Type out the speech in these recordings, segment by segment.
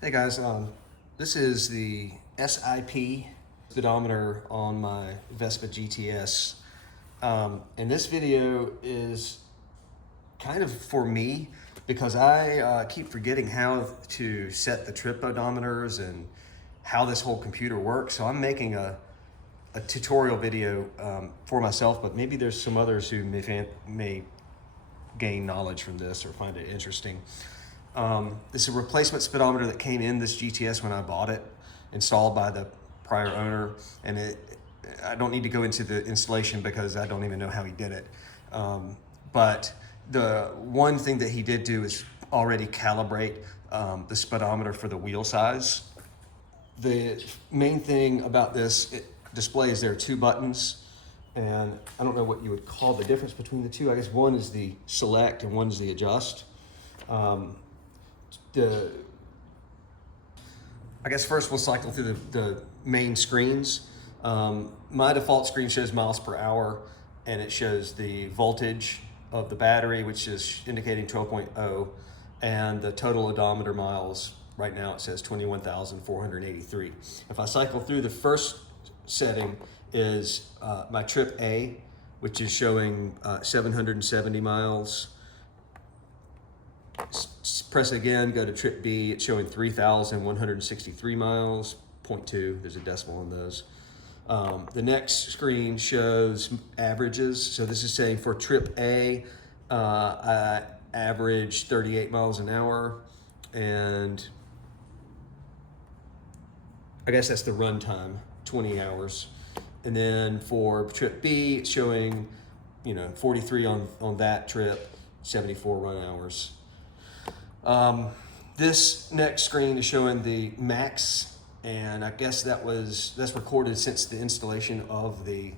Hey guys, this is the S.I.P speedometer on my Vespa GTS. And this video is kind of for me because I keep forgetting how to set the trip odometers and how this whole computer works. So I'm making a tutorial video for myself, but maybe there's some others who may gain knowledge from this or find it interesting. This is a replacement speedometer that came in this GTS when I bought it, installed by the prior owner, and I don't need to go into the installation because I don't even know how he did it. But the one thing that he did do is already calibrate the speedometer for the wheel size. The main thing about this display is there are two buttons, and I don't know what you would call the difference between the two. I guess one is the select and one's the adjust. I guess first we'll cycle through the main screens. My default screen shows miles per hour, and it shows the voltage of the battery, which is indicating 12.0, and the total odometer miles. Right now it says 21,483. If I cycle through, the first setting is my trip A, which is showing 770 miles. Press again, go to trip B, it's showing 3,163 miles, 0.2, there's a decimal in those. The next screen shows averages. So this is saying for trip A, I average 38 miles an hour, and I guess that's the run time, 20 hours. And then for trip B, it's showing 43 on that trip, 74 run hours. This next screen is showing the max, and I guess that's recorded since the installation of the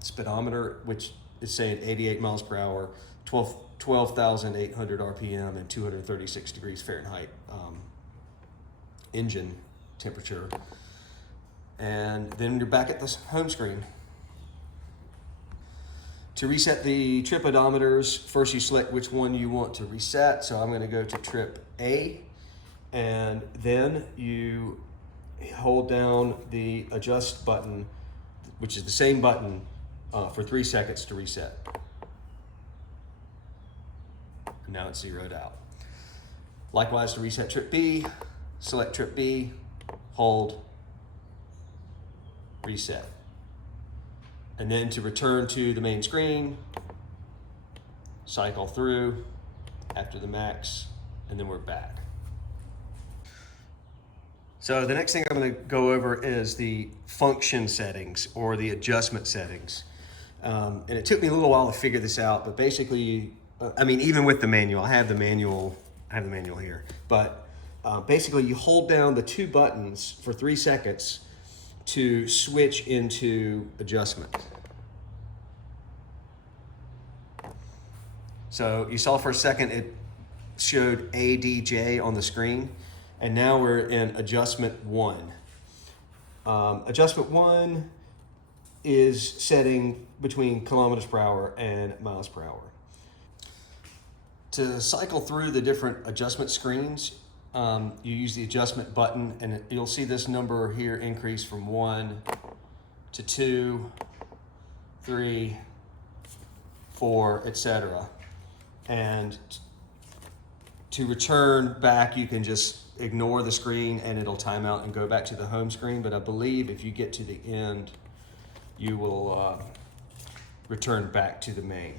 speedometer, which is saying 88 miles per hour, 12,800 RPM, and 236 degrees Fahrenheit engine temperature. And then you're back at the home screen. To reset the trip odometers, first you select which one you want to reset. So I'm going to go to trip A, and then you hold down the adjust button, which is the same button, for 3 seconds to reset. And now it's zeroed out. Likewise, to reset trip B, select trip B, hold, reset. And then to return to the main screen, cycle through after the max, and then we're back. So the next thing I'm going to go over is the function settings or the adjustment settings. And it took me a little while to figure this out, but basically, even with the manual, I have the manual here, but basically you hold down the two buttons for 3 seconds to switch into adjustment. So you saw for a second it showed ADJ on the screen, and now we're in adjustment 1. Adjustment 1 is setting between kilometers per hour and miles per hour. To cycle through the different adjustment screens, you use the adjustment button, and you'll see this number here increase from 1 to 2, 3, 4, etc. And to return back, you can just ignore the screen and it'll time out and go back to the home screen. But I believe if you get to the end, you will return back to the main.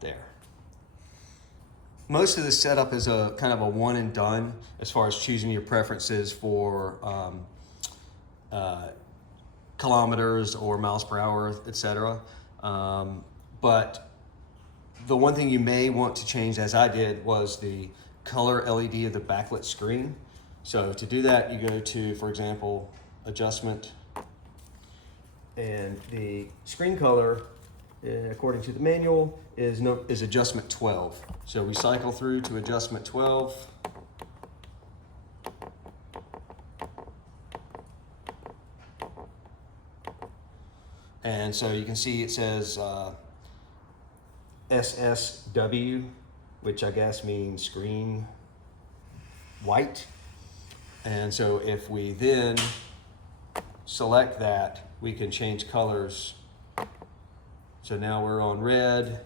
There. Most of the setup is a kind of a one and done as far as choosing your preferences for kilometers or miles per hour, etc. But the one thing you may want to change, as I did, was the color LED of the backlit screen. So to do that, you go to, for example, adjustment, and the screen color, according to the manual, is adjustment 12. So we cycle through to adjustment 12. And so you can see it says SSW which I guess means green, white. And so if we then select that, we can change colors. So now we're on red,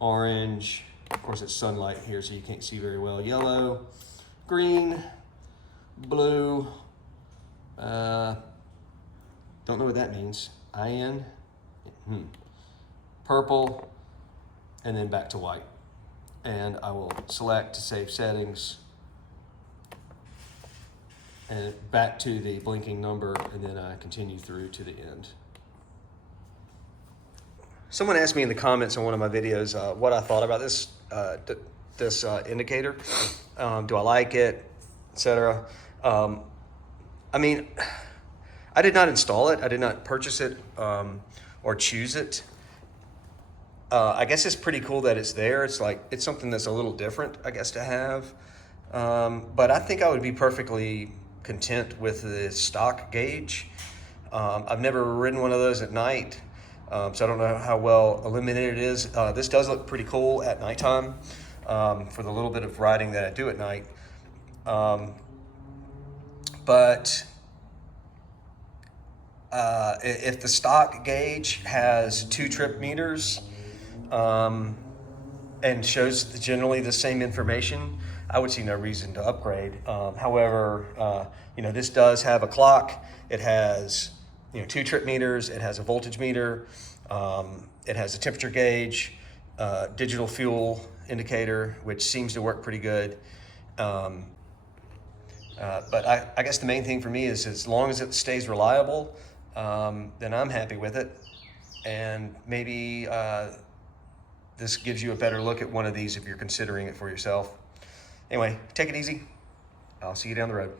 orange, of course it's sunlight here so you can't see very well, yellow, green, blue, don't know what that means, purple, and then back to white. And I will select to save settings, and back to the blinking number, and then I continue through to the end. Someone asked me in the comments on one of my videos what I thought about this indicator. Do I like it, etc. I mean, I did not install it. I did not purchase it or choose it. I guess it's pretty cool that it's there. It's something that's a little different, I guess, to have. But I think I would be perfectly content with the stock gauge. I've never ridden one of those at night, so I don't know how well illuminated it is. This does look pretty cool at nighttime for the little bit of riding that I do at night. But if the stock gauge has 2 trip meters and shows generally the same information, I would see no reason to upgrade. However, this does have a clock. It has 2 trip meters. It has a voltage meter. It has a temperature gauge, digital fuel indicator, which seems to work pretty good. But I guess the main thing for me is as long as it stays reliable, then I'm happy with it. And maybe this gives you a better look at one of these if you're considering it for yourself. Anyway, take it easy. I'll see you down the road.